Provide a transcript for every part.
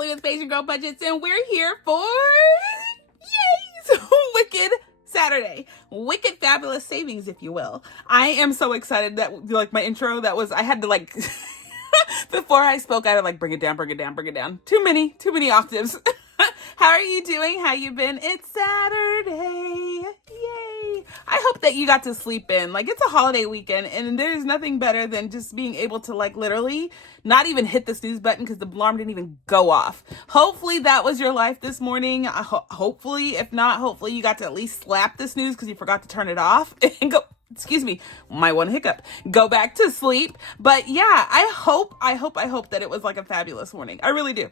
Beverly with Asian Girl Budgets, and we're here for yay! Wicked Saturday. Wicked fabulous savings, if you will. I am so excited that like my intro, I had to like before I spoke, I had to like bring it down. Too many octaves. How are you doing? How you been? It's Saturday. Yay. I hope that you got to sleep in. Like, it's a holiday weekend, and there's nothing better than just being able to like literally not even hit the snooze button because the alarm didn't even go off. Hopefully that was your life this morning. Hopefully, if not, hopefully you got to at least slap the snooze because you forgot to turn it off and go, excuse me, my one hiccup, go back to sleep. But yeah, I hope that it was like a fabulous morning. I really do.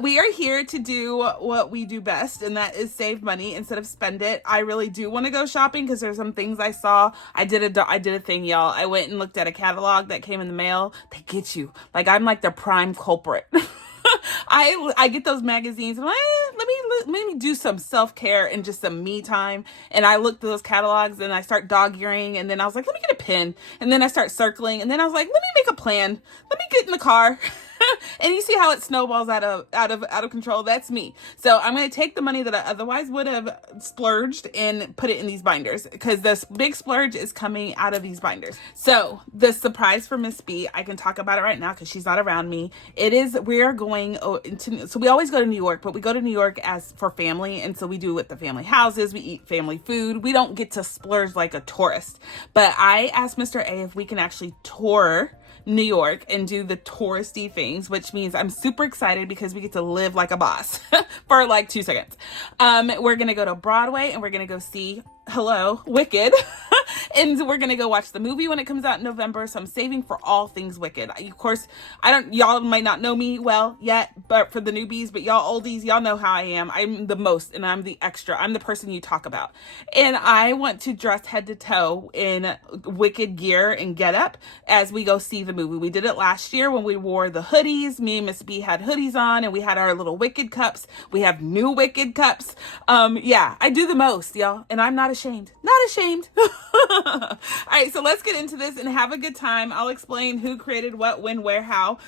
We are here to do what we do best, and that is save money instead of spend it. I really do want to go shopping because there's some things I saw. I did a thing, y'all. I went and looked at a catalog that came in the mail. They get you. Like, I'm like the prime culprit. I get those magazines and let me do some self-care and just some me time. And I look through those catalogs and I start dog-earing, and then I was like, let me get a pen. And then I start circling, and then I was like, let me make a plan. Let me get in the car. And you see how it snowballs out of control. That's me. So I'm going to take the money that I otherwise would have splurged and put it in these binders, because this big splurge is coming out of these binders. So the surprise for Miss B, I can talk about it right now because she's not around me. We are going to, so we always go to New York, but we go to New York as for family. And so we do with the family houses, we eat family food. We don't get to splurge like a tourist. But I asked Mr. A if we can actually tour New York and do the touristy things, which means I'm super excited because we get to live like a boss for like 2 seconds. We're going to go to Broadway and we're going to go see Wicked. And we're going to go watch the movie when it comes out in November. So I'm saving for all things Wicked. Of course, y'all might not know me well yet, but for the newbies, but y'all oldies, y'all know how I am. I'm the most, and I'm the extra. I'm the person you talk about. And I want to dress head to toe in Wicked gear and get up as we go see the movie. We did it last year when we wore the hoodies. Me and Miss B had hoodies on, and we had our little Wicked cups. We have new Wicked cups. Yeah, I do the most, y'all, and I'm not ashamed. Not ashamed. All right, so let's get into this and have a good time. I'll explain who created what, when, where, how,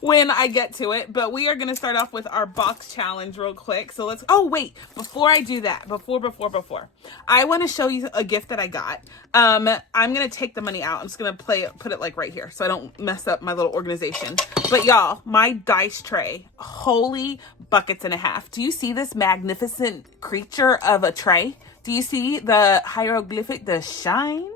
when I get to it. But we are going to start off with our box challenge real quick. So oh wait, before I do that, before, I want to show you a gift that I got. I'm going to take the money out. I'm just going to put it like right here so I don't mess up my little organization. But y'all, my dice tray, holy buckets and a half. Do you see this magnificent creature of a tray? Do you see the hieroglyphic, the shine?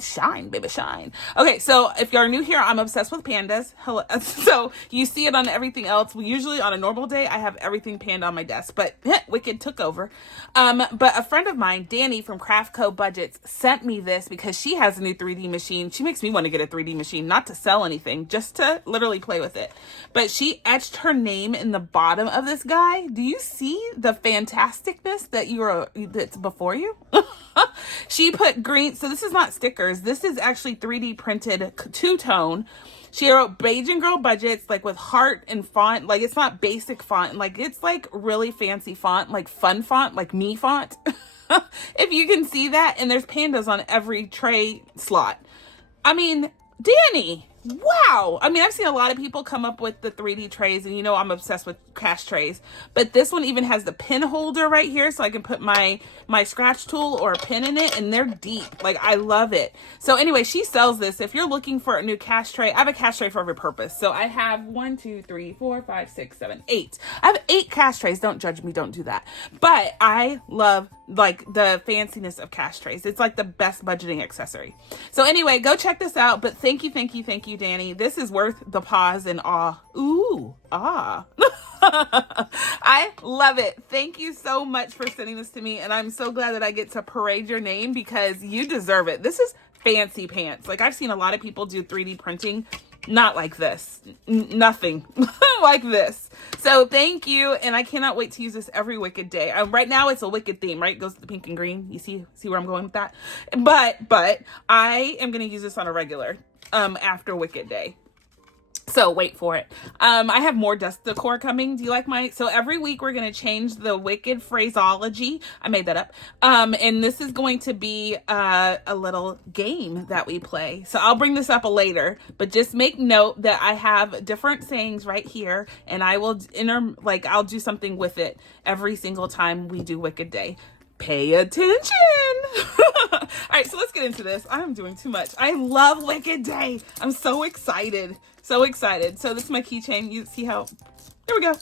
Shine, baby, shine. Okay, so if you're new here, I'm obsessed with pandas. Hello. So you see it on everything else. Usually on a normal day, I have everything panned on my desk, but Wicked took over. But a friend of mine, Danny from Craft Co Budgets, sent me this because she has a new 3D machine. She makes me want to get a 3D machine, not to sell anything, just to literally play with it. But she etched her name in the bottom of this guy. Do you see the fantasticness that's before you? She put green, so this is not stickers. This is actually 3D printed two-tone. She wrote Asian Girl Budgets, like with heart and font. Like, it's not basic font. Like, it's like really fancy font, like fun font, like me font. If you can see that. And there's pandas on every tray slot. I mean, Danny, wow. I mean, I've seen a lot of people come up with the 3D trays, and you know I'm obsessed with cash trays. But this one even has the pin holder right here, so I can put my scratch tool or a pin in it, and they're deep. Like, I love it. So anyway, she sells this. If you're looking for a new cash tray, I have a cash tray for every purpose. So I have 1, 2, 3, 4, 5, 6, 7, 8. I have 8 cash trays. Don't judge me. Don't do that. But I love like the fanciness of cash trays. It's like the best budgeting accessory. So anyway, go check this out. But thank you, Danny. This is worth the pause and awe. Ooh, ah. I love it. Thank you so much for sending this to me. And I'm so glad that I get to parade your name because you deserve it. This is fancy pants. Like, I've seen a lot of people do 3D printing. Not like this. Nothing like this. So thank you. And I cannot wait to use this every Wicked day. Right now it's a Wicked theme, right? It goes to the pink and green. You see where I'm going with that? But I am going to use this on a regular after Wicked day. So wait for it. I have more desk decor coming. Do you like my, so every week we're going to change the Wicked phraseology. I made that up. And this is going to be a little game that we play. So I'll bring this up later, but just make note that I have different sayings right here, and I will I'll do something with it every single time we do Wicked Day. Pay attention. All right, so let's get into this. I'm doing too much. I love Wicked Day. I'm so excited. So excited. So this is my keychain. You see how, there we go.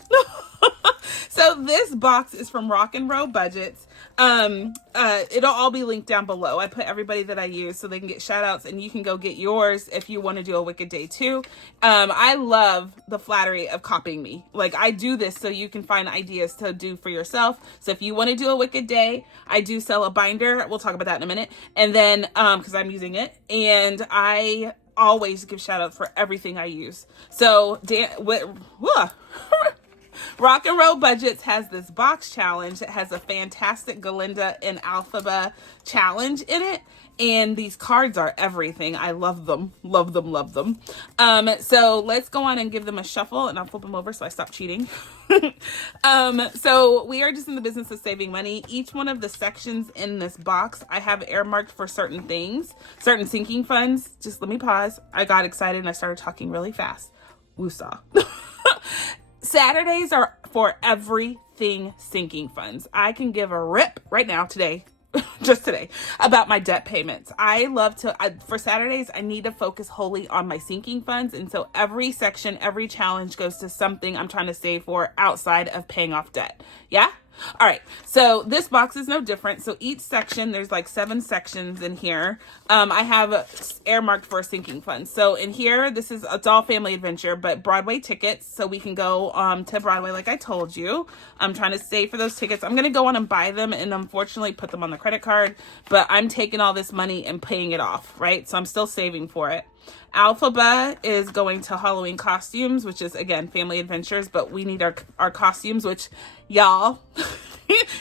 So this box is from Rock and Roll Budgets. It'll all be linked down below. I put everybody that I use so they can get shout outs, and you can go get yours if you want to do a Wicked Day too. I love the flattery of copying me. Like, I do this so you can find ideas to do for yourself. So if you want to do a Wicked Day, I do sell a binder. We'll talk about that in a minute. And then, cause I'm using it, and I always give shout outs for everything I use. So Rock and Roll Budgets has this box challenge that has a fantastic Galinda and Alphaba challenge in it. And these cards are everything. I love them. Love them, love them. So let's go on and give them a shuffle, and I'll flip them over so I stop cheating. So we are just in the business of saving money. Each one of the sections in this box, I have earmarked for certain things, certain sinking funds. Just let me pause. I got excited and I started talking really fast. Woosah. Saturdays are for everything sinking funds. I can give a rip right now, today, just today, about my debt payments. I love to, for Saturdays, I need to focus wholly on my sinking funds. And so every section, every challenge goes to something I'm trying to save for outside of paying off debt. Yeah? All right, so this box is no different. So each section, there's like 7 sections in here. I have earmarked for a sinking fund. So in here, it's all family adventure, but Broadway tickets. So we can go to Broadway like I told you. I'm trying to save for those tickets. I'm going to go on and buy them and unfortunately put them on the credit card, but I'm taking all this money and paying it off, right? So I'm still saving for it. Alphaba is going to Halloween costumes, which is, again, family adventures, but we need our costumes, which, y'all,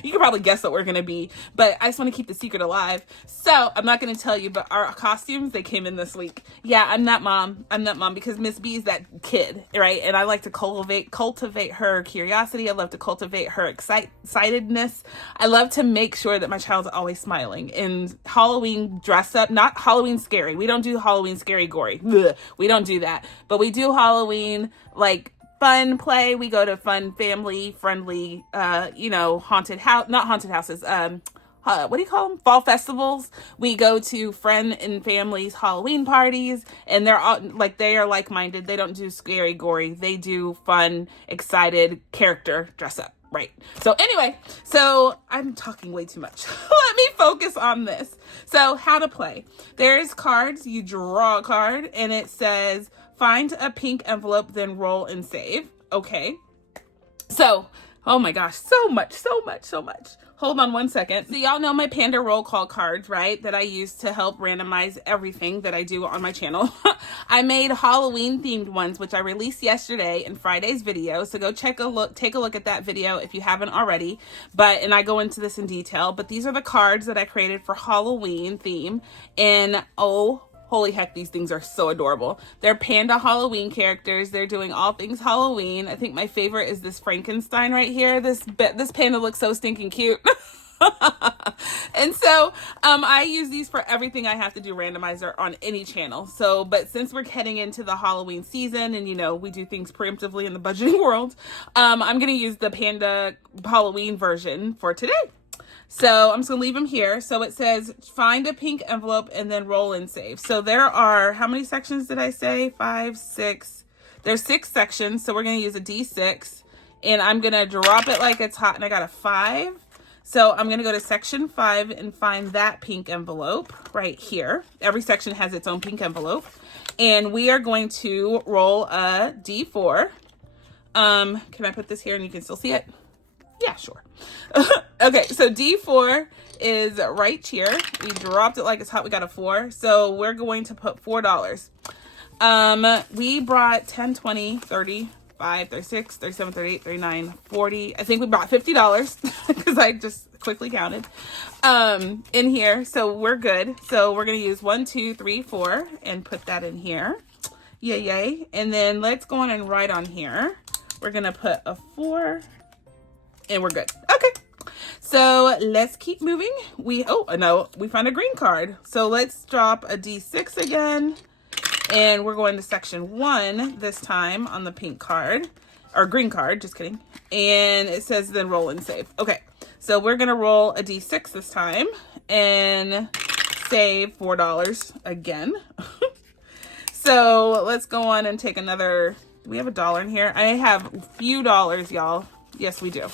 you can probably guess what we're going to be, but I just want to keep the secret alive. So I'm not going to tell you, but our costumes, they came in this week. Yeah, I'm that mom. I'm that mom because Miss B is that kid, right? And I like to cultivate her curiosity. I love to cultivate her excitedness. I love to make sure that my child's always smiling. And Halloween dress up, not Halloween scary. We don't do Halloween scary gory. Ugh, we don't do that. But we do Halloween like fun play. We go to fun, family friendly, haunted house, not haunted houses. What do you call them? Fall festivals. We go to friend and family's Halloween parties, and they're all they are like-minded. They don't do scary, gory. They do fun, excited character dress up. Right. So anyway, so I'm talking way too much. Let me focus on this. So how to play. There's cards. You draw a card and it says, find a pink envelope, then roll and save. Okay. So, oh my gosh, so much. Hold on one second. So y'all know my Panda roll call cards, right? That I use to help randomize everything that I do on my channel. I made Halloween themed ones, which I released yesterday in Friday's video. So go take a look at that video if you haven't already. And I go into this in detail, but these are the cards that I created for Halloween theme. And holy heck, these things are so adorable. They're Panda Halloween characters. They're doing all things Halloween. I think my favorite is this Frankenstein right here. This panda looks so stinking cute. And so I use these for everything I have to do randomizer on any channel. So, but since we're heading into the Halloween season and, we do things preemptively in the budgeting world, I'm going to use the Panda Halloween version for today. So I'm just going to leave them here. So it says, find a pink envelope and then roll and save. So there are, how many sections did I say? 5, 6. There's 6 sections. So we're going to use a D6 and I'm going to drop it like it's hot. And I got a 5. So I'm going to go to section 5 and find that pink envelope right here. Every section has its own pink envelope. And we are going to roll a D4. Can I put this here and you can still see it? Yeah, sure. Okay, so D4 is right here. We dropped it like it's hot. We got a 4. So we're going to put $4. We brought 10, 20, 30, 5, 36, 37, 38, 39, 40. I think we brought $50 because I just quickly counted in here. So we're good. So we're going to use 1, 2, 3, 4 and put that in here. Yay, yay. And then let's go on and write on here. We're going to put a 4 and we're good. Okay. So let's keep moving. We found a green card. So let's drop a D6 again. And we're going to section 1 this time on the pink card. Or green card, just kidding. And it says then roll and save. Okay. So we're going to roll a D6 this time. And save $4 again. So let's go on and take another. Do we have $1 in here? I have a few dollars, y'all. Yes, we do.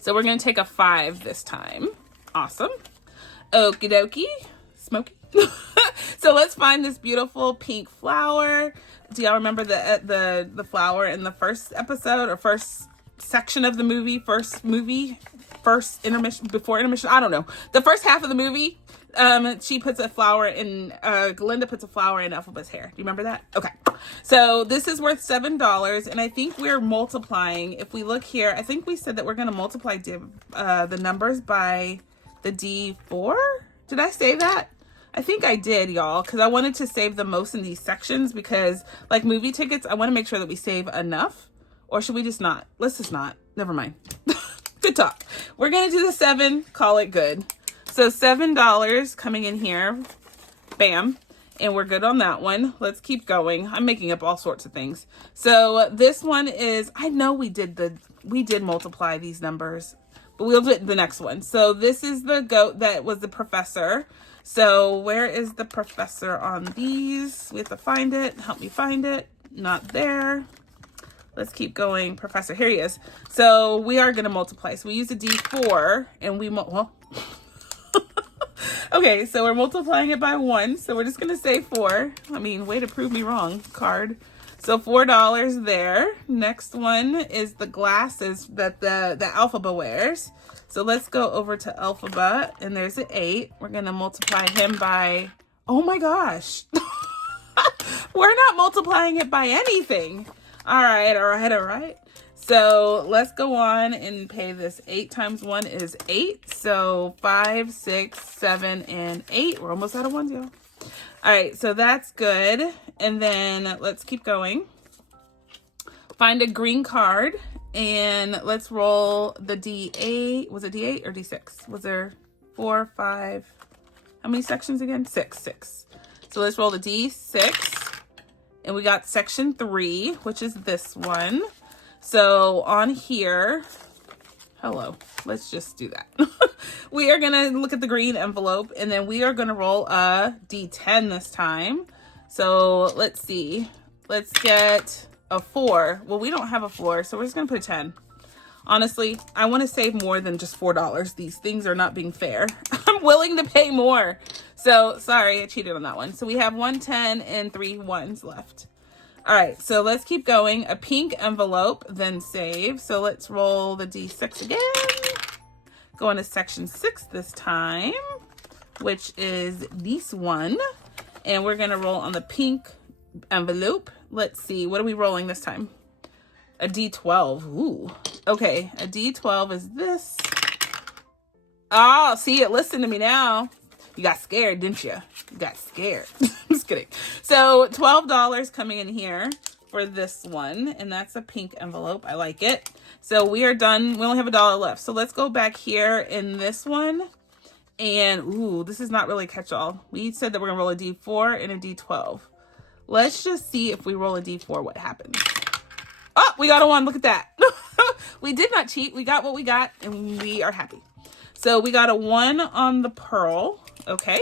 So we're going to take a 5 this time. Awesome. Okie dokie. Smoky. So let's find this beautiful pink flower. Do y'all remember the flower in the first episode or first section of the movie? First intermission, before intermission? I don't know. The first half of the movie, she puts a flower in, Glinda puts a flower in Elphaba's hair. Do you remember that? Okay. So this is worth $7, and I think we're multiplying. If we look here, I think we said that we're going to multiply the numbers by the D4. Did I say that? I think I did, y'all, because I wanted to save the most in these sections because, like movie tickets, I want to make sure that we save enough. Or should we just not? Let's just not. Never mind. Good talk. We're going to do the 7, call it good. So $7 coming in here. Bam. And we're good on that one. Let's keep going. I'm making up all sorts of things. So this one is, I know we did multiply these numbers, but we'll do it the next one. So this is the goat that was the professor. So where is the professor on these? We have to find it. Help me find it. Not there. Let's keep going. Professor, here he is. So we are going to multiply. So we use a D4 and we, okay, so we're multiplying it by 1. So we're just going to say 4. I mean, way to prove me wrong, card. So $4 there. Next one is the glasses that the Elphaba wears. So let's go over to Elphaba, and there's an 8. We're going to multiply him by, oh my gosh. We're not multiplying it by anything. All right. So let's go on and pay this. 8 times 1 is 8. So 5, 6, 7, and 8. We're almost out of ones, y'all. All right, so that's good. And then let's keep going. Find a green card. And let's roll the D8. Was it D8 or D6? Was there 4, 5? How many sections again? 6. So let's roll the D6. And we got section 3, which is this one. So on here, hello, let's just do that. We are going to look at the green envelope, and then we are going to roll a D10 this time. So let's see. Let's get a 4. Well, we don't have a 4, so we're just going to put a 10. Honestly, I want to save more than just $4. These things are not being fair. I'm willing to pay more. So sorry, I cheated on that one. So we have 1 10 and 3 1s left. All right, so let's keep going. A pink envelope, then save. So let's roll the D6 again. Go into section 6 this time, which is this one. And we're going to roll on the pink envelope. Let's see, what are we rolling this time? A D12. Ooh. Okay, a D12 is this. Oh, see it. Listen to me now. You got scared, didn't you? You got scared. Just kidding. So $12 coming in here for this one. And that's a pink envelope. I like it. So we are done. We only have $1 left. So let's go back here in this one. And, ooh, this is not really catch-all. We said that we're going to roll a D4 and a D12. Let's just see if we roll a D4, what happens. Oh, we got a 1. Look at that. We did not cheat. We got what we got, and we are happy. So we got a 1 on the pearl. Okay,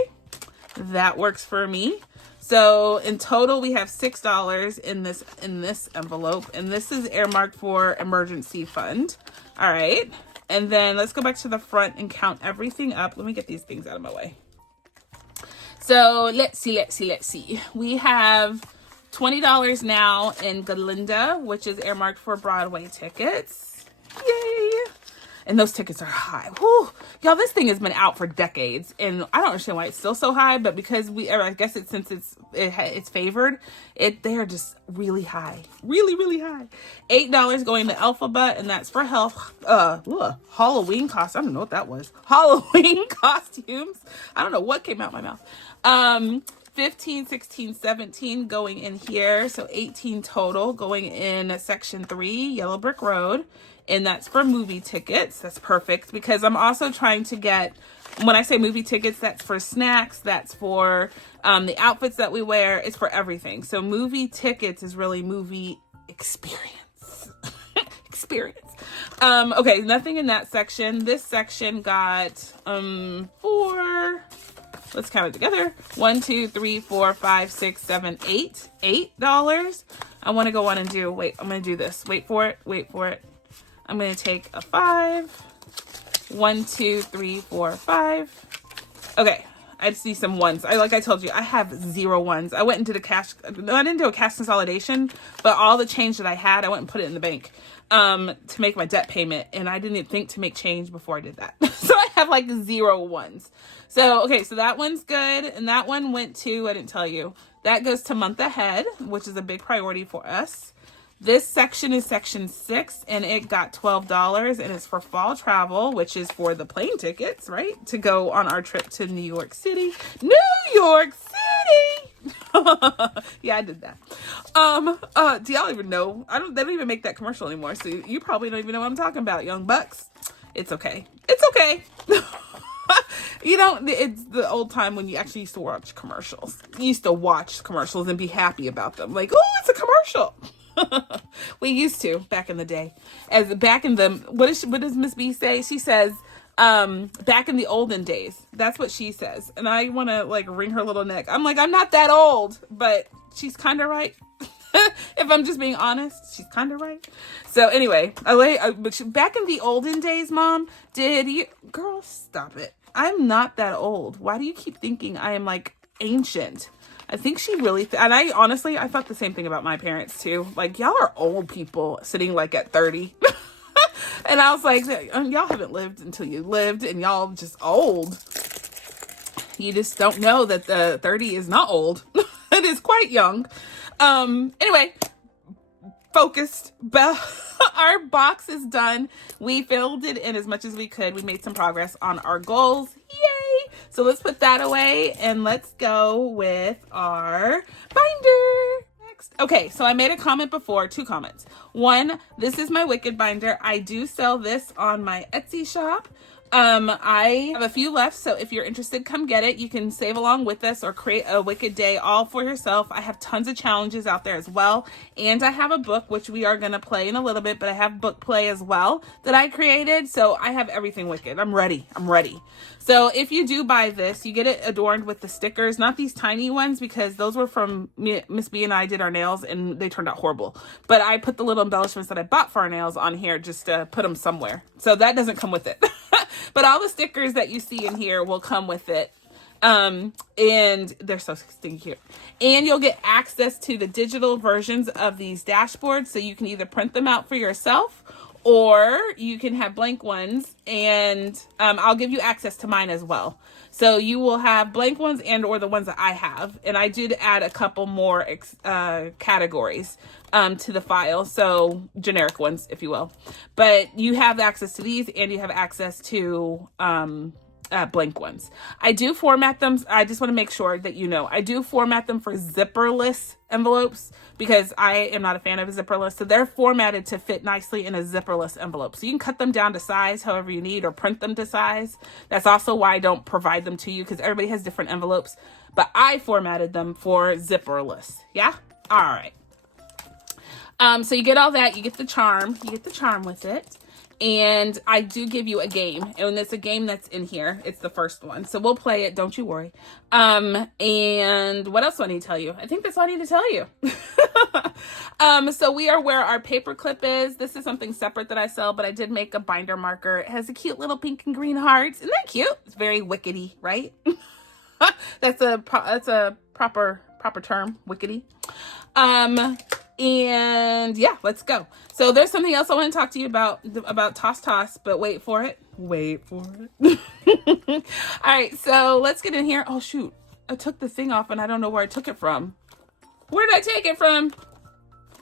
that works for me. So in total, we have $6 in this envelope, and this is earmarked for emergency fund. All right, and then let's go back to the front and count everything up. Let me get these things out of my way. So let's see. We have $20 now in Glinda, which is earmarked for Broadway tickets. Yay! And those tickets are high. Whew. Y'all, this thing has been out for decades, and I don't understand why it's still so high, but because I guess it's since it's favored, they are just really high. Really high. $8 going to Elphaba, and that's for Halloween costumes. I don't know what that was. Halloween costumes. I don't know what came out my mouth. 15, 16, 17 going in here. So 18 total going in section 3, Yellow Brick Road. And that's for movie tickets. That's perfect because I'm also trying to get, when I say movie tickets, that's for snacks, that's for the outfits that we wear, it's for everything. So movie tickets is really movie experience. Experience. Okay, nothing in that section. This section got 4, let's count it together. 1, 2, 3, 4, 5, 6, 7, 8. $8. I want to go on and do, wait, I'm going to do this. Wait for it. Wait for it. I'm going to take a 5. 1, 2, 3, 4, 5. Okay. I just need some ones. Like I told you, I have 0 ones. I went into the cash. No, I didn't do a cash consolidation, but all the change that I had, I went and put it in the bank to make my debt payment. And I didn't even think to make change before I did that. So I have like 0 ones. So, okay. So that one's good. And that one went to, I didn't tell you, that goes to month ahead, which is a big priority for us. This section is section 6 and it got $12 and it's for fall travel, which is for the plane tickets, right? To go on our trip to New York City. New York City! Yeah, I did that. Do y'all even know? They don't even make that commercial anymore. So you probably don't even know what I'm talking about, young bucks. It's okay. It's okay. You know, it's the old time when you actually used to watch commercials. You used to watch commercials and be happy about them. Like, oh, it's a commercial. We used to back in the day. As back in the what does Miss B say? She says, back in the olden days. That's what she says. And I want to like wring her little neck. I'm like, I'm not that old, but she's kind of right. If I'm just being honest, she's kind of right. So anyway, back in the olden days, Mom, girl, stop it. I'm not that old. Why do you keep thinking I am like ancient? I think she really, and I honestly, I thought the same thing about my parents too. Like, y'all are old people sitting like at 30. And I was like, y'all haven't lived until you lived and y'all just old. You just don't know that the 30 is not old. It is quite young. Anyway, focused. Our box is done. We filled it in as much as we could. We made some progress on our goals. Yay! So let's put that away and let's go with our binder. Next. Okay, so I made a comment before, 2 comments. 1, this is my Wicked binder. I do sell this on my Etsy shop. I have a few left, so if you're interested, come get it. You can save along with us or create a Wicked day all for yourself. I have tons of challenges out there as well, and I have a book, which we are going to play in a little bit, but I have book play as well that I created, so I have everything Wicked. I'm ready. So if you do buy this, you get it adorned with the stickers, not these tiny ones, because those were from Miss B and I did our nails, and they turned out horrible. But I put the little embellishments that I bought for our nails on here just to put them somewhere. So that doesn't come with it. But all the stickers that you see in here will come with it. And they're so stinky cute. And you'll get access to the digital versions of these dashboards. So you can either print them out for yourself or you can have blank ones. And I'll give you access to mine as well. So you will have blank ones and or the ones that I have. And I did add a couple more categories to the file. So generic ones, if you will. But you have access to these and you have access to blank ones. I do format them. I just want to make sure that you know. I do format them for zipperless envelopes because I am not a fan of zipperless. So they're formatted to fit nicely in a zipperless envelope. So you can cut them down to size however you need or print them to size. That's also why I don't provide them to you because everybody has different envelopes. But I formatted them for zipperless. Yeah? All right. So you get all that. You get the charm. You get the charm with it. And I do give you a game, and it's a game that's in here. It's the first one, so we'll play it. Don't you worry. And what else do I need to tell you? I think that's all I need to tell you. So we are where our paper clip is. This is something separate that I sell, but I did make a binder marker. It has a cute little pink and green hearts. Isn't that cute? It's very wickedy, right? That's a proper term, wickedy. And yeah, let's go. So there's something else I want to talk to you about Toss, but wait for it. All right, so let's get in here. Oh shoot, I took the thing off and I don't know where I took it from. Where did I take it from?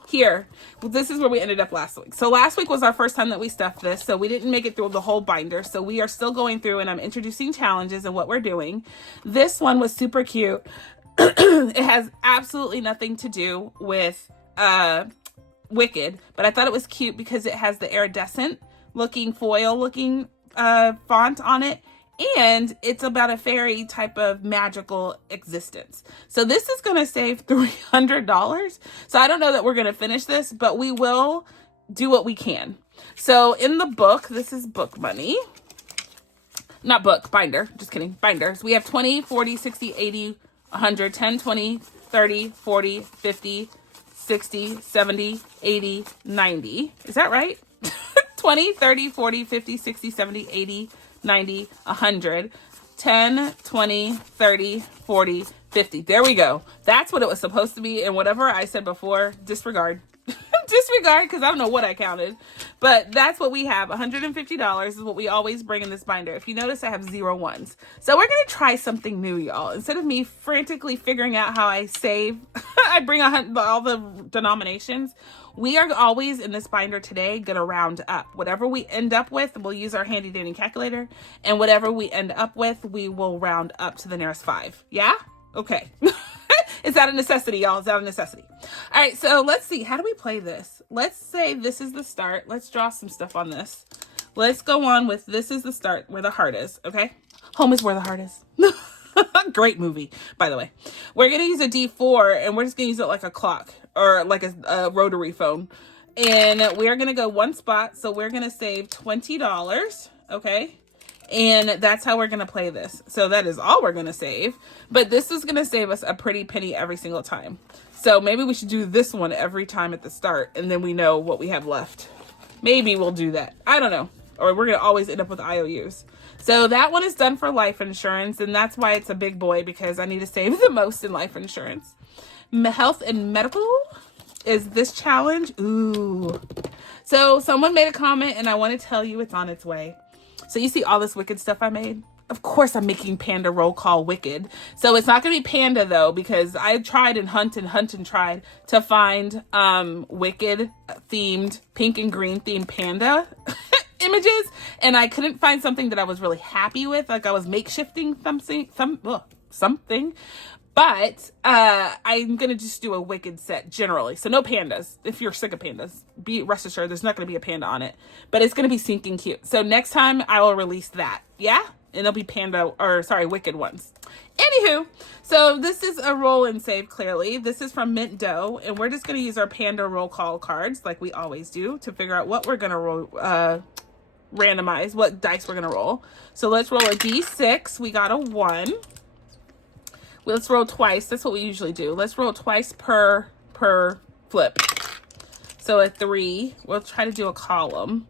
Here. Well, this is where we ended up last week. So last week was our first time that we stuffed this, so we didn't make it through the whole binder. So we are still going through and I'm introducing challenges and what we're doing. This one was super cute. It has absolutely nothing to do with Wicked, but I thought it was cute because it has the iridescent looking foil looking font on it, and it's about a fairy type of magical existence. So this is going to save $300. So I don't know that we're going to finish this, but we will do what we can. So in the book, this is book money. Not book, binder. Just kidding. Binders. We have 20, 40, 60, 80, 100, 10, 20, 30, 40, 50, 60, 70, 80, 90. Is that right? 20, 30, 40, 50, 60, 70, 80, 90, 100, 10, 20, 30, 40, 50. There we go. That's what it was supposed to be. And whatever I said before, disregard. Disregard, because I don't know what I counted. But that's what we have. $150 is what we always bring in this binder. If you notice, I have 0 ones. So we're going to try something new, y'all. Instead of me frantically figuring out how I save, I bring all the denominations. We are always in this binder today going to round up. Whatever we end up with, we'll use our handy dandy calculator. And whatever we end up with, we will round up to the nearest 5. Yeah? Okay. It's out of necessity, y'all. It's out of necessity. All right, so let's see. How do we play this? Let's say this is the start. Let's draw some stuff on this. Let's go on with this is the start where the heart is, okay? Home is where the heart is. Great movie, by the way. We're going to use a D4, and we're just going to use it like a clock or like a rotary phone. And we're going to go one spot, so we're going to save $20, okay? And that's how we're going to play this. So that is all we're going to save. But this is going to save us a pretty penny every single time. So maybe we should do this one every time at the start. And then we know what we have left. Maybe we'll do that. I don't know. Or we're going to always end up with IOUs. So that one is done for life insurance. And that's why it's a big boy. Because I need to save the most in life insurance. Health and medical is this challenge. Ooh. So someone made a comment. And I want to tell you it's on its way. So you see all this Wicked stuff I made? Of course I'm making Panda Roll Call Wicked. So it's not going to be Panda though, because I tried and tried to find Wicked themed, pink and green themed panda images. And I couldn't find something that I was really happy with. Like I was makeshifting something. But I'm going to just do a Wicked set generally. So no pandas. If you're sick of pandas, be rest assured there's not going to be a panda on it. But it's going to be sinking cute. So next time I will release that. Yeah? And it'll be Wicked ones. Anywho, so this is a roll and save clearly. This is from Mint Dough. And we're just going to use our Panda roll call cards like we always do to figure out what we're going to roll, randomize, what dice we're going to roll. So let's roll a D6. We got a 1. Let's roll twice. That's what we usually do. Let's roll twice per flip. So a 3. We'll try to do a column.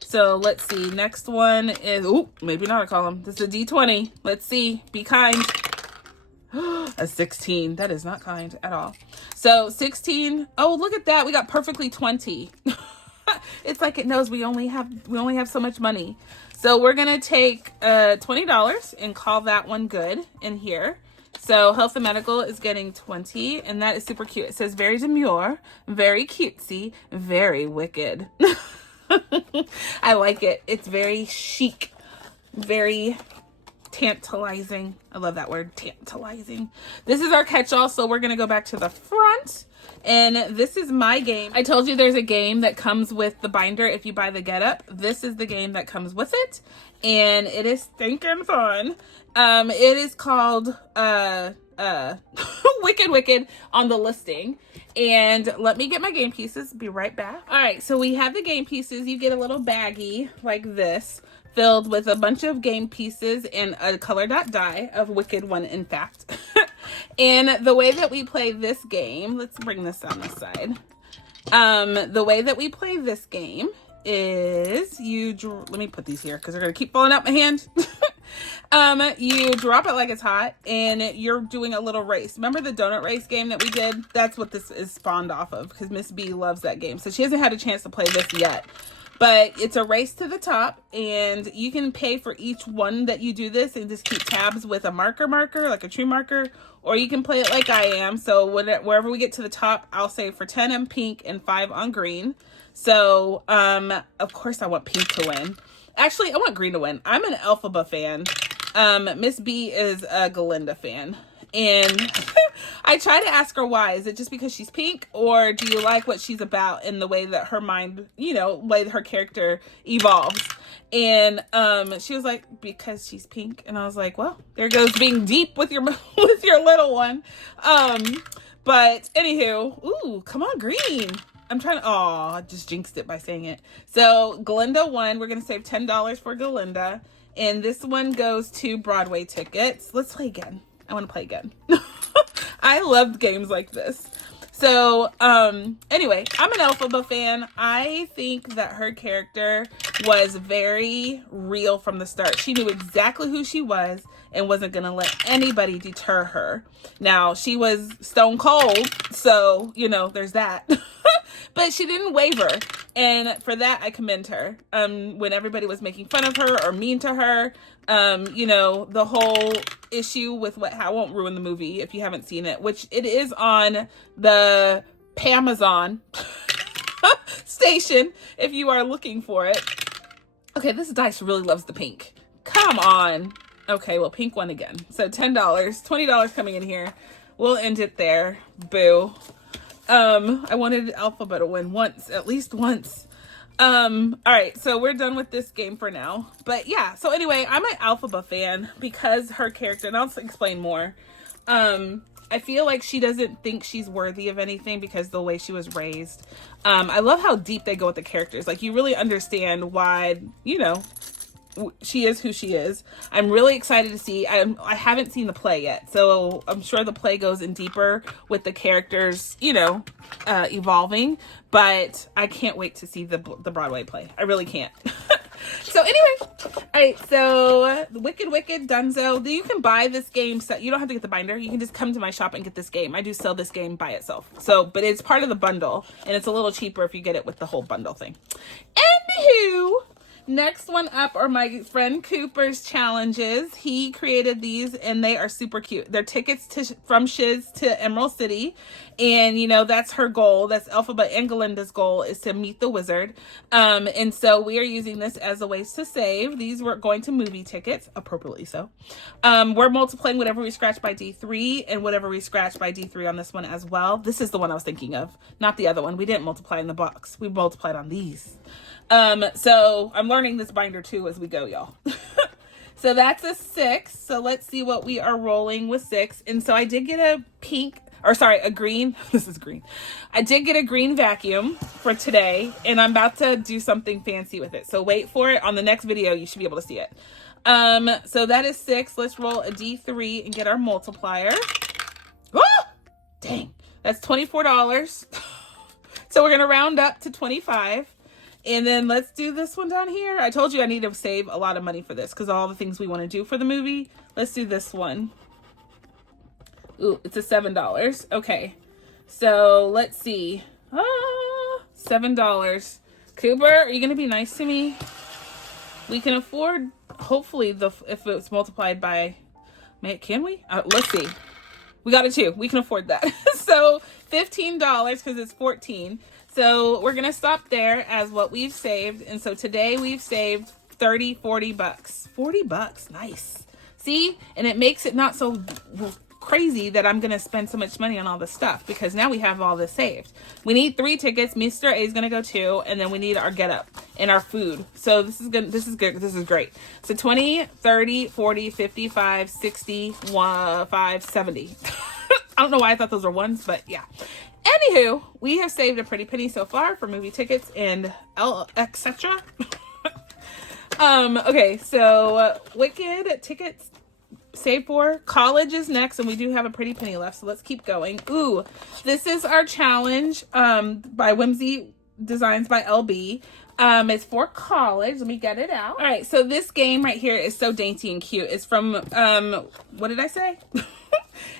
So let's see. Next one is, maybe not a column. This is a D20. Let's see. Be kind. A 16. That is not kind at all. So 16. Oh, look at that. We got perfectly 20. It's like it knows we only have so much money. So we're going to take $20 and call that one good in here. So Health and Medical is getting 20, and that is super cute. It says very demure, very cutesy, very wicked. I like it. It's very chic, very tantalizing. I love that word, tantalizing. This is our catch-all, so we're going to go back to the front. And this is my game. I told you there's a game that comes with the binder if you buy the Get Up. This is the game that comes with it. And it is stinking fun. It is called Wicked on the listing. And let me get my game pieces. Be right back. All right, so we have the game pieces. You get a little baggie like this, filled with a bunch of game pieces and a color dot die of Wicked one, in fact. And the way that we play this game, let's bring this on this side. The way that we play this game is let me put these here because they're going to keep falling out my hand. You drop it like it's hot and you're doing a little race. Remember the donut race game that we did? That's what this is spawned off of because Miss B loves that game. So she hasn't had a chance to play this yet. But it's a race to the top, and you can pay for each one that you do this and just keep tabs with a marker, like a tree marker, or you can play it like I am. So wherever we get to the top, I'll say for 10 on pink and 5 on green. So, of course I want pink to win. Actually, I want green to win. I'm an Elphaba fan. Miss B is a Galinda fan. And I try to ask her why. Is it just because she's pink, or do you like what she's about in the way that her mind, you know, way that her character evolves? And she was like, because she's pink. And I was like, well, there goes being deep with your with your little one. But anywho, ooh, come on, green. I'm trying to, I just jinxed it by saying it. So Glinda won. We're going to save $10 for Glinda. And this one goes to Broadway tickets. Let's play again. I want to play again. I loved games like this. So, anyway, I'm an Elphaba fan. I think that her character was very real from the start. She knew exactly who she was and wasn't going to let anybody deter her. Now, she was stone cold, so, you know, there's that. But she didn't waver, and for that, I commend her. When everybody was making fun of her or mean to her, you know, the whole issue with I won't ruin the movie if you haven't seen it, which it is on the Pamazon station if you are looking for it. Okay, this dice really loves the pink. Come on. Okay, well, pink won again. So $10, $20 coming in here. We'll end it there. Boo. I wanted Elphaba to win once, at least once. All right, so we're done with this game for now. But yeah, so anyway, I'm an Elphaba fan because her character, and I'll explain more. I feel like she doesn't think she's worthy of anything because the way she was raised. I love how deep they go with the characters. Like, you really understand why, you know, she is who she is. I'm really excited to see. I haven't seen the play yet, so I'm sure the play goes in deeper with the characters, you know, evolving. But I can't wait to see the Broadway play. I really can't. So anyway, all right. So Wicked Dunzo. You can buy this game. So you don't have to get the binder. You can just come to my shop and get this game. I do sell this game by itself. So, but it's part of the bundle, and it's a little cheaper if you get it with the whole bundle thing. Anywho. Next one up are my friend Cooper's challenges. He created these and they are super cute. They're tickets from Shiz to Emerald City. And, you know, that's her goal. That's Elphaba and Galinda's goal, is to meet the wizard. And so we are using this as a way to save. These were going to movie tickets, appropriately so. We're multiplying whatever we scratch by D3 and whatever we scratch by D3 on this one as well. This is the one I was thinking of, not the other one. We didn't multiply in the box. We multiplied on these. So I'm learning this binder too as we go, y'all. So that's a 6. So let's see what we are rolling with 6. And so I did get a green. This is green. I did get a green vacuum for today, and I'm about to do something fancy with it. So wait for it. On the next video, you should be able to see it. So that is 6. Let's roll a D3 and get our multiplier. Oh, dang. That's $24. So we're going to round up to 25. And then let's do this one down here. I told you I need to save a lot of money for this because all the things we want to do for the movie. Let's do this one. Ooh, it's a $7. Okay. So let's see. $7. Cooper, are you going to be nice to me? We can afford, hopefully, if it's multiplied by, can we? Let's see. We got a 2. We can afford that. So $15 because it's 14. So we're going to stop there as what we've saved. And so today we've saved 30, 40 bucks. 40 bucks. Nice. See? And it makes it not so crazy that I'm going to spend so much money on all this stuff because now we have all this saved. We need 3 tickets. Mr. A is going to go 2. And then we need our get up and our food. So this is good. This is good. This is great. So 20, 30, 40, 55, 60, 5, 70. I don't know why I thought those were ones, but yeah. Anywho, we have saved a pretty penny so far for movie tickets and etc. Okay, so Wicked tickets saved for. College is next, and we do have a pretty penny left, so let's keep going. Ooh, this is our challenge by Whimsy Designs by LB. It's for college. Let me get it out. All right, so this game right here is so dainty and cute. It's from, what did I say?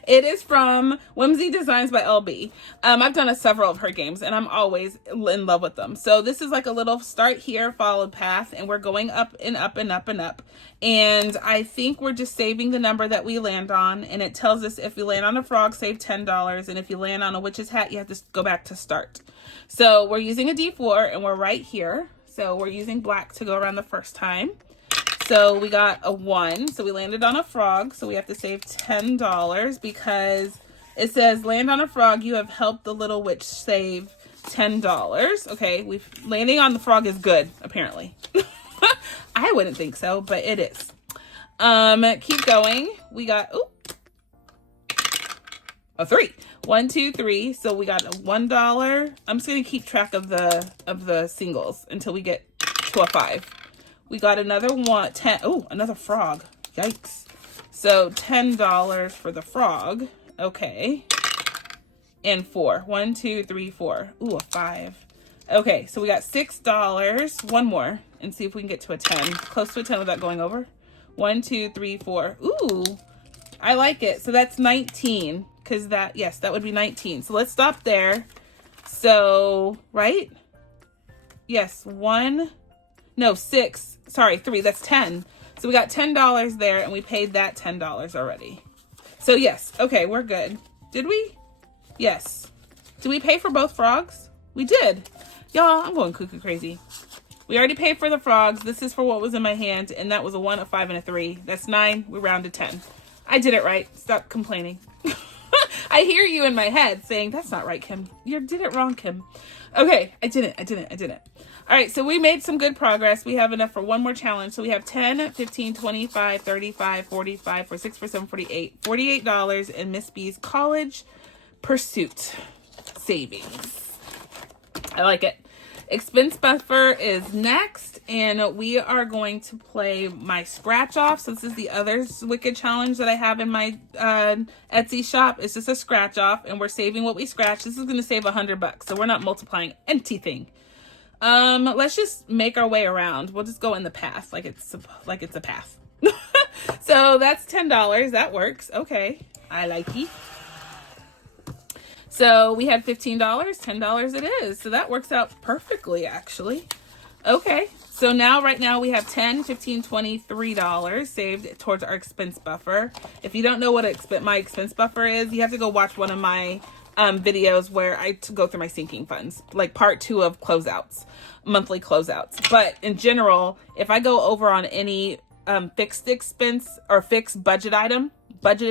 It is from Whimsy Designs by LB. I've done several of her games, and I'm always in love with them. So this is like a little start here, followed path, and we're going up and up and up and up. And I think we're just saving the number that we land on, and it tells us if you land on a frog, save $10, and if you land on a witch's hat, you have to go back to start. So we're using a D4, and we're right here. So we're using black to go around the first time. So we got a 1. So we landed on a frog. So we have to save $10 because it says land on a frog. You have helped the little witch save $10. Okay, landing on the frog is good, apparently. I wouldn't think so, but it is. Keep going. We got a 3. 1, 2, 3. So we got a $1. I'm just gonna keep track of the singles until we get to a 5. We got another 10. Oh, another frog. Yikes. So $10 for the frog. Okay. And 4. 1, 2, 3, 4. Ooh, a 5. Okay, so we got $6. One more and see if we can get to a 10. Close to a 10 without going over. 1, 2, 3, 4. Ooh, I like it. So that's 19 because that would be 19. So let's stop there. So, right? Yes, 6. Sorry, 3. That's 10. So we got $10 there and we paid that $10 already. So yes, okay, we're good. Did we? Yes. Did we pay for both frogs? We did. Y'all, I'm going cuckoo crazy. We already paid for the frogs. This is for what was in my hand, and that was a 1, a 5, and a 3. That's 9. We round to 10. I did it right. Stop complaining. I hear you in my head saying, that's not right, Kim. You did it wrong, Kim. Okay, I didn't. All right, so we made some good progress. We have enough for one more challenge. So we have 10, 15, 25, 35, 45, for 6 for 7, 48. $48 in Miss B's college pursuit savings. I like it. Expense buffer is next, and we are going to play my scratch off. So this is the other Wicked challenge that I have in my Etsy shop. It's just a scratch off, and we're saving what we scratch. This is going to save $100, so we're not multiplying anything. Let's just make our way around. We'll just go in the path like it's a path. So that's $10. That works. Okay, I like it. So we had $15, $10 it is. So that works out perfectly, actually. Okay, so right now we have $10, $15, $23 saved towards our expense buffer. If you don't know what my expense buffer is, you have to go watch one of my videos where I go through my sinking funds, like part 2 of closeouts, monthly closeouts. But in general, if I go over on any fixed expense or fixed budgeted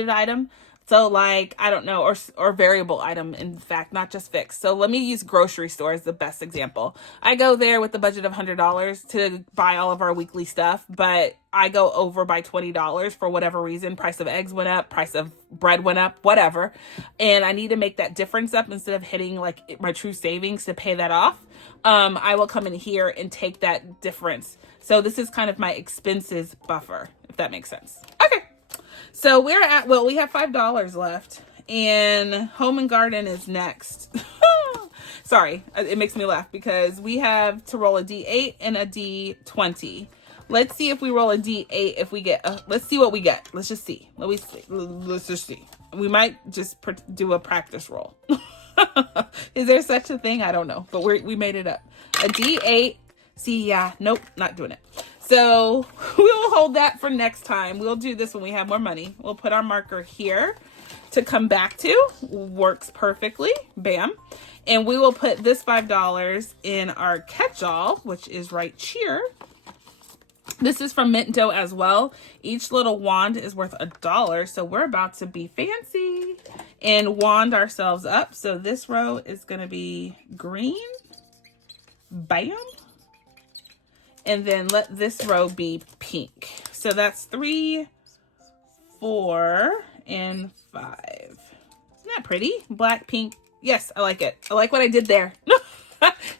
item, so like, I don't know, or variable item, in fact, not just fixed. So let me use grocery store as the best example. I go there with the budget of $100 to buy all of our weekly stuff, but I go over by $20 for whatever reason. Price of eggs went up, price of bread went up, whatever. And I need to make that difference up instead of hitting like my true savings to pay that off. I will come in here and take that difference. So this is kind of my expenses buffer, if that makes sense. Okay. So we have $5 left, and Home and Garden is next. Sorry, it makes me laugh because we have to roll a D8 and a D20. Let's see if we roll a D8, if we get, let's see what we get. Let's just see. Let's just see. We might just do a practice roll. Is there such a thing? I don't know, but we made it up. A D8. See, yeah, nope, not doing it. So we'll hold that for next time. We'll do this when we have more money. We'll put our marker here to come back to. Works perfectly. Bam. And we will put this $5 in our catch-all, which is right here. This is from Mint Dough as well. Each little wand is worth $1. So we're about to be fancy and wand ourselves up. So this row is going to be green. Bam. And then let this row be pink. So that's 3, 4, and 5. Isn't that pretty? Black, pink. Yes, I like it. I like what I did there.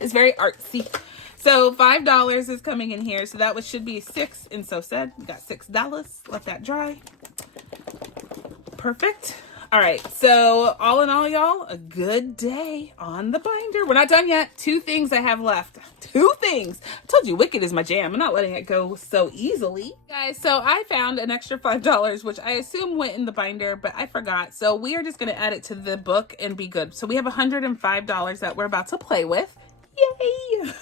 It's very artsy. So $5 is coming in here. So that should be 6. And so said, we got $6. Let that dry. Perfect. All right, so all in all, y'all, a good day on the binder. We're not done yet. 2 things I have left. 2 things. I told you Wicked is my jam. I'm not letting it go so easily. Guys, so I found an extra $5, which I assume went in the binder, but I forgot. So we are just going to add it to the book and be good. So we have $105 that we're about to play with. Yay!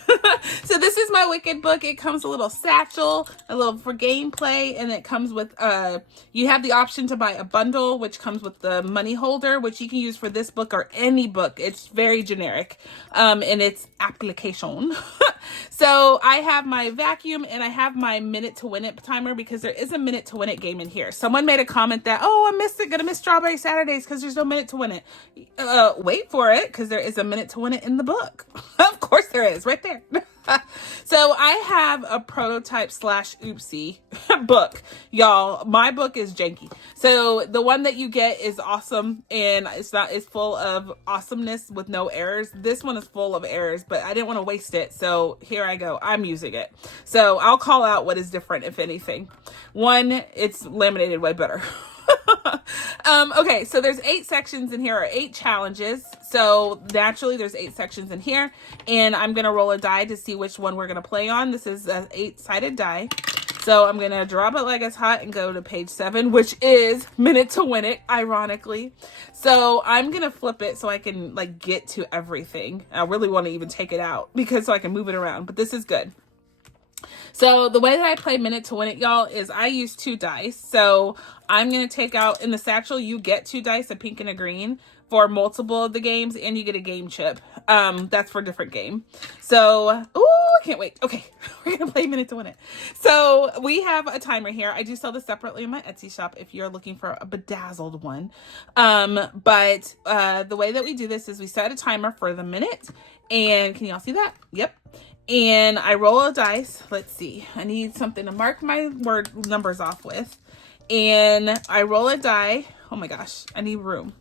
So this is my Wicked book. It comes a little satchel, a little for gameplay, and it comes with, you have the option to buy a bundle, which comes with the money holder, which you can use for this book or any book. It's very generic, and it's application. So I have my vacuum and I have my minute to win it timer because there is a minute to win it game in here. Someone made a comment that, oh, I missed it, gonna miss Strawberry Saturdays because there's no minute to win it. Wait for it, because there is a minute to win it in the book. Of course there is, right there. So I have a prototype / oopsie book, y'all. My book is janky. So the one that you get is awesome, and it's full of awesomeness with no errors. This one is full of errors, but I didn't want to waste it, so here I go. I'm using it. So I'll call out what is different, if anything. One, it's laminated way better. Okay, so there's 8 sections in here, or 8 challenges. So naturally there's 8 sections in here, and I'm gonna roll a die to see which one we're gonna play on. This is an 8-sided die. So I'm gonna drop it like it's hot and go to page 7, which is minute to win it, ironically. So I'm gonna flip it so I can like get to everything. I really want to even take it out because so I can move it around, but this is good. So the way that I play minute to win it, y'all, is I use 2 dice. So I'm going to take out, in the satchel, you get 2 dice, a pink and a green, for multiple of the games, and you get a game chip. That's for a different game. So, ooh, I can't wait. Okay, we're going to play minute to win it. So we have a timer here. I do sell this separately in my Etsy shop if you're looking for a bedazzled one. But the way that we do this is we set a timer for the minute, and can y'all see that? Yep. And I roll a dice. Let's see. I need something to mark my word numbers off with. And I roll a die. Oh my gosh, I need room.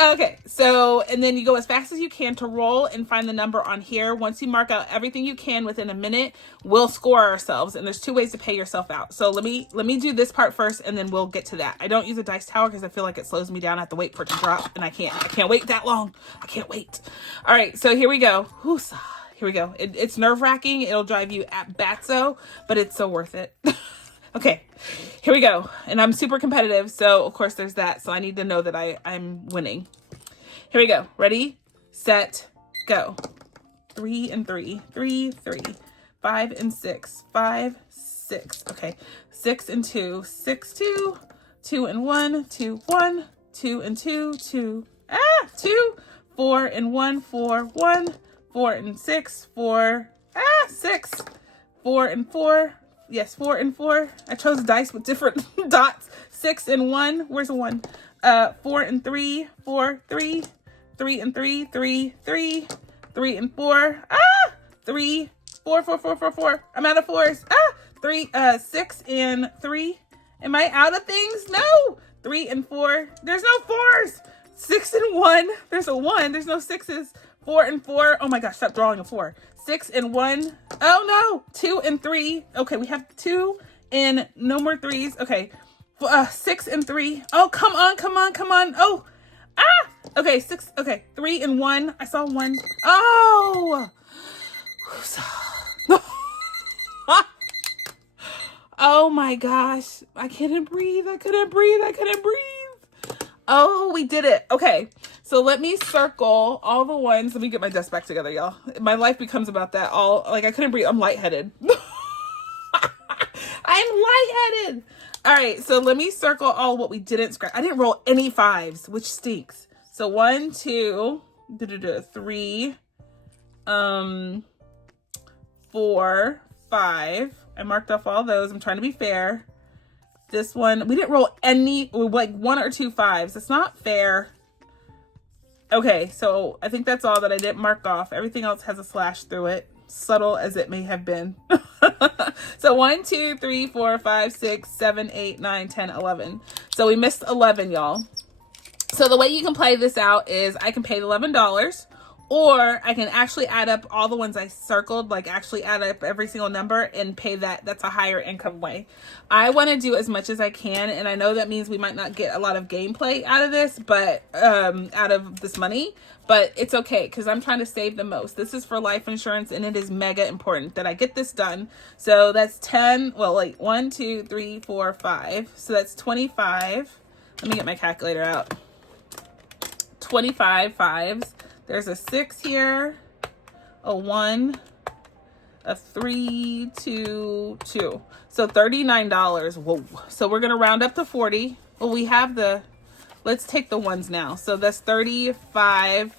Okay, so, and then you go as fast as you can to roll and find the number on here. Once you mark out everything you can within a minute, we'll score ourselves. And there's 2 ways to pay yourself out. So let me do this part first, and then we'll get to that. I don't use a dice tower because I feel like it slows me down. I have to wait for it to drop, and I can't wait that long. I can't wait. All right, so here we go. Whoosah. Here we go. It's nerve-wracking. It'll drive you at batso, but it's so worth it. Okay, here we go. And I'm super competitive, so of course there's that. So I need to know that I'm winning. Here we go. Ready, set, go. 3 and 3, 3, 3, 5 and 6, 5, 6. Okay, 6 and 2, 6, 2, 2 and 1, 2, 1, 2 and 2, 2, 2, 4 and 1, 4, 1. 4 and 6, 4, 6, 4 and 4, yes, 4 and 4, I chose dice with different dots, 6 and 1, where's the 1, 4 and 3, 4, 3, 3 and 3, 3, 3, 3 and 4, 3, 4, 4, 4, 4, 4, I'm out of 4s, 3, 6 and 3, am I out of things? No, 3 and 4, there's no 4s, 6 and 1, there's a 1, there's no 6s, 4 and 4. Oh my gosh, stop drawing a 4. 6 and 1. Oh no. 2 and 3. Okay, we have 2 and no more 3s. Okay. 6 and 3. Oh, come on, come on, come on. Oh. Okay, 6. Okay, 3 and 1. I saw 1. Oh. Oh my gosh. I couldn't breathe. I couldn't breathe. I couldn't breathe. Oh, we did it. Okay. So let me circle all the ones. Let me get my desk back together, y'all. My life becomes about that. I couldn't breathe. I'm lightheaded. I'm lightheaded. All right, so let me circle all what we didn't scratch. I didn't roll any 5s, which stinks. So 1, 2, 3, 4, 5. I marked off all those. I'm trying to be fair. This one, we didn't roll any, like 1 or 2 5s. It's not fair. Okay, so I think that's all that I didn't mark off. Everything else has a slash through it, subtle as it may have been. So 1, 2, 3, 4, 5, 6, 7, 8, 9, 10, 11. So we missed 11, y'all. So the way you can play this out is I can pay the $11, or I can actually add up all the ones I circled, like actually add up every single number and pay that. That's a higher income way. I want to do as much as I can, and I know that means we might not get a lot of gameplay out of this, but out of this money, but it's okay because I'm trying to save the most. This is for life insurance, and it is mega important that I get this done. So that's 10, well, like 1, 2, 3, 4, 5. So that's 25. Let me get my calculator out. 25 5s. There's a 6 here. a 1, a 3, 2, 2. So $39. Whoa. So we're going to round up to 40. Well, we have the, let's take the ones now. So that's 35,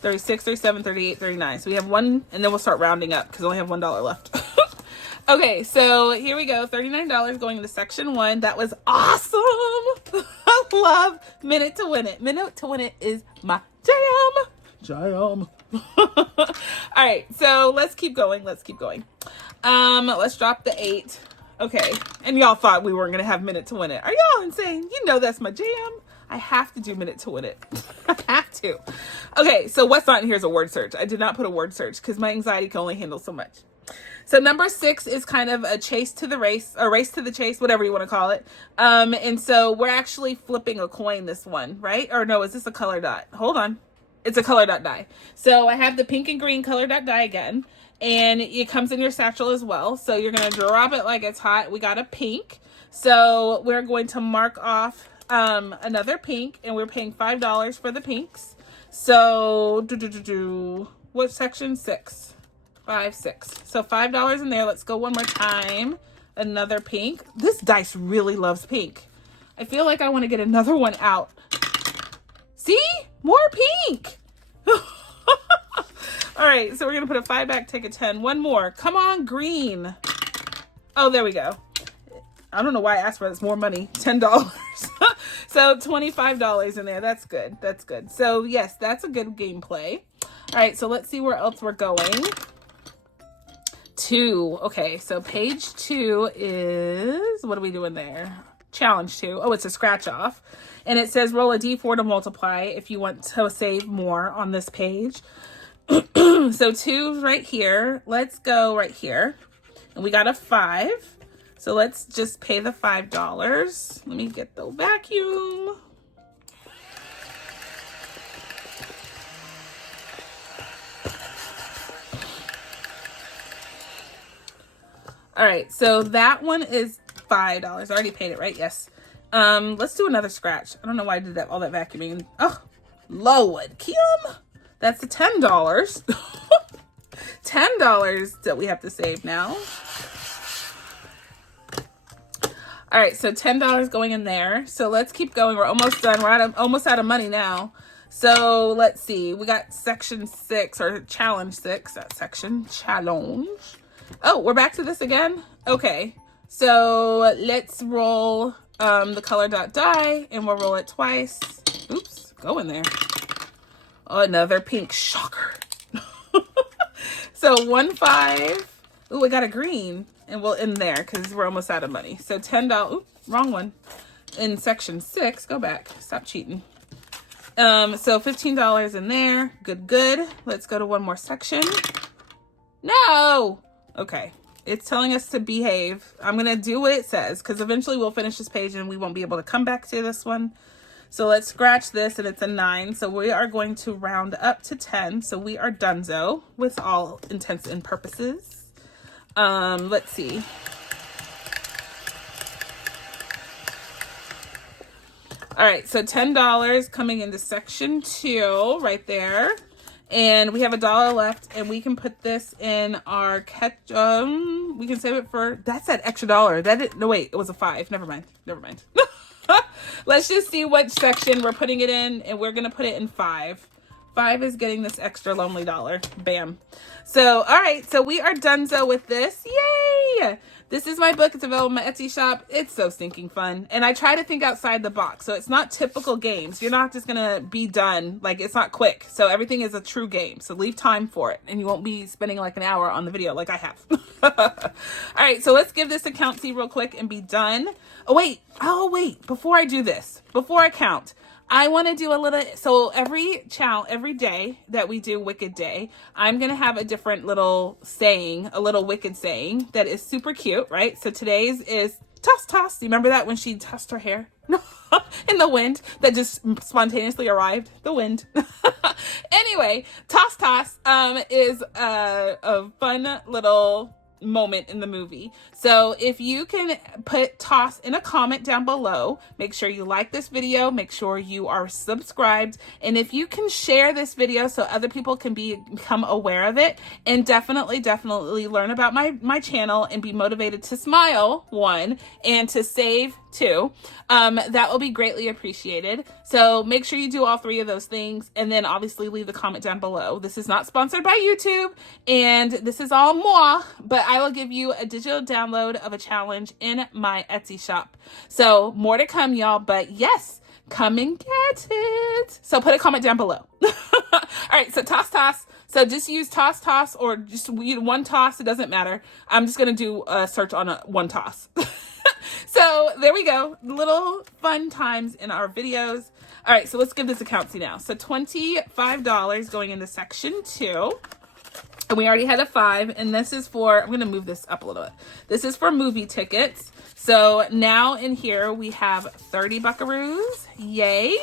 36, 37, 38, 39. So we have one, and then we'll start rounding up because we only have $1 left. Okay, so here we go. $39 going into section 1. That was awesome. I love Minute to Win It. Minute to Win It is my jam. Jam. All right, so let's keep going. Let's keep going. Let's drop the 8. Okay, and y'all thought we weren't gonna have Minute to Win It. Are y'all insane? You know that's my jam. I have to do Minute to Win It. I have to. Okay, so what's not in here is a word search. I did not put a word search because my anxiety can only handle so much. So number 6 is kind of a chase to the race, a race to the chase, whatever you want to call it. And so we're actually flipping a coin this one, right? Or no, is this a color dot? Hold on. It's a color dot die. So I have the pink and green color dot die again. And it comes in your satchel as well. So you're going to drop it like it's hot. We got a pink. So we're going to mark off another pink. And we're paying $5 for the pinks. So, what section? 6. 5, 6. So $5 in there. Let's go one more time. Another pink. This dice really loves pink. I feel like I want to get another one out. See? More pink. All right. So we're going to put a 5 back, take a 10. One more. Come on, green. Oh, there we go. I don't know why I asked for this. More money. $10. So $25 in there. That's good. That's good. So yes, that's a good gameplay. All right. So let's see where else we're going. 2. Okay, so page 2 is, what are we doing there? Challenge 2. Oh, it's a scratch off. And it says roll a d4 to multiply if you want to save more on this page. So 2 right here. Let's go right here. And we got a 5. So let's just pay the $5. Let me get the vacuum. All right, so that one is $5. I already paid it, right? Yes. Let's do another scratch. I don't know why I did that, all that vacuuming. Oh, Lord, Kim. That's the $10. $10 that we have to save now. All right, so $10 going in there. So let's keep going. We're almost done. We're almost out of money now. So let's see. We got section 6 or challenge 6. That section challenge. Oh, we're back to this again? Okay, so let's roll the color dot die, and we'll roll it twice. Oops, go in there. Oh, another pink. Shocker. So 1, 5. Ooh, we got a green, and we'll end there because we're almost out of money. So $10. Oops, wrong one. In section 6, go back. Stop cheating. So $15 in there. Good, good. Let's go to one more section. No! Okay, it's telling us to behave. I'm going to do what it says because eventually we'll finish this page and we won't be able to come back to this one. So let's scratch this, and it's a 9. So we are going to round up to 10. So we are donezo with all intents and purposes. Let's see. All right, so $10 coming into section 2 right there. And we have $1 left, and we can put this in our we can save it for, that's that extra $1. No, wait, it was a 5. Never mind. Never mind. Let's just see what section we're putting it in, and we're going to put it in 5. 5 is getting this extra lonely $1. Bam. So, all right, so we are donezo with this. Yay! This is my book. It's available in my Etsy shop. It's so stinking fun. And I try to think outside the box. So it's not typical games. You're not just going to be done. Like, it's not quick. So everything is a true game. So leave time for it. And you won't be spending like an hour on the video like I have. All right. So let's give this a count see real quick and be done. Oh, wait. Before I do this, before I count, I want to do a little, so every day that we do Wicked Day, I'm going to have a different little saying, a little Wicked saying that is super cute, right? So today's is toss, toss. Do you remember that when she tossed her hair in the wind that just spontaneously arrived? The wind. Anyway, toss, toss is a fun little moment in the movie. So if you can toss in a comment down below, make sure you like this video, make sure you are subscribed, and if you can share this video so other people can become aware of it, and definitely learn about my channel and be motivated to smile, 1, and to save, 2, that will be greatly appreciated. So make sure you do all 3 of those things, and then obviously leave a comment down below. This is not sponsored by YouTube, and this is all moi, but I will give you a digital download of a challenge in my Etsy shop. So more to come, y'all, but yes, come and get it. So put a comment down below. All right, so toss. So just use toss or just one toss. It doesn't matter. I'm just going to do a search on one toss. So there we go. Little fun times in our videos. All right, so let's give this a countsy now. So $25 going into section 2. And we already had a 5, and this is for, I'm going to move this up a little bit. This is for movie tickets. So now in here we have 30 buckaroos. Yay.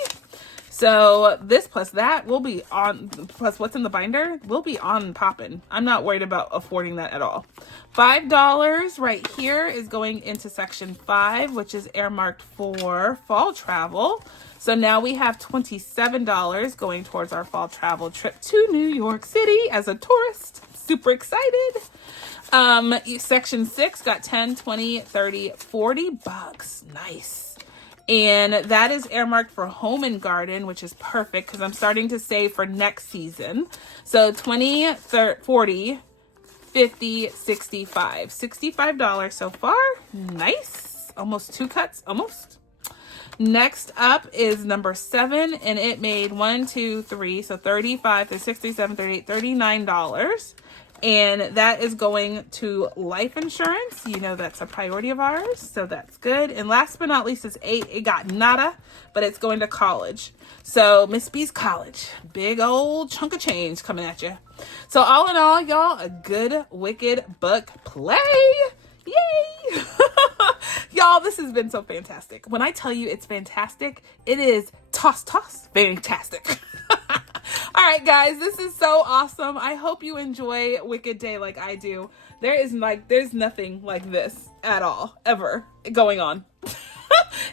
So this plus that will be on, plus what's in the binder will be on poppin'. I'm not worried about affording that at all. $5 right here is going into section 5, which is earmarked for fall travel. So now we have $27 going towards our fall travel trip to New York City as a tourist. Super excited. Section 6 got 10, 20, 30, 40 bucks. Nice. And that is earmarked for home and garden, which is perfect because I'm starting to save for next season. So 20, 30, 40, 50, 65. $65 so far. Nice. Almost 2 cuts. Almost. Next up is number 7, and it made 1, 2, 3, so 35, 36, 37, 38, $39. And that is going to life insurance. You know that's a priority of ours, so that's good. And last but not least is 8. It got nada, but it's going to college. So Miss B's college. Big old chunk of change coming at you. So all in all, y'all, a good Wicked book play. Yay! Y'all, this has been so fantastic. When I tell you it's fantastic, it is toss fantastic. All right, guys, this is so awesome. I hope you enjoy Wicked Day like I do. There's nothing like this at all, ever going on.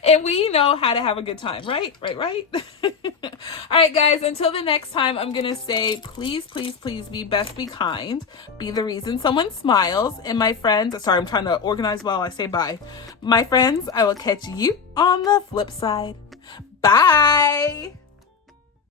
And we know how to have a good time, right? Right. All right, guys, until the next time, I'm going to say, please be best, be kind, be the reason someone smiles. And my friends, sorry, I'm trying to organize while I say bye. My friends, I will catch you on the flip side. Bye.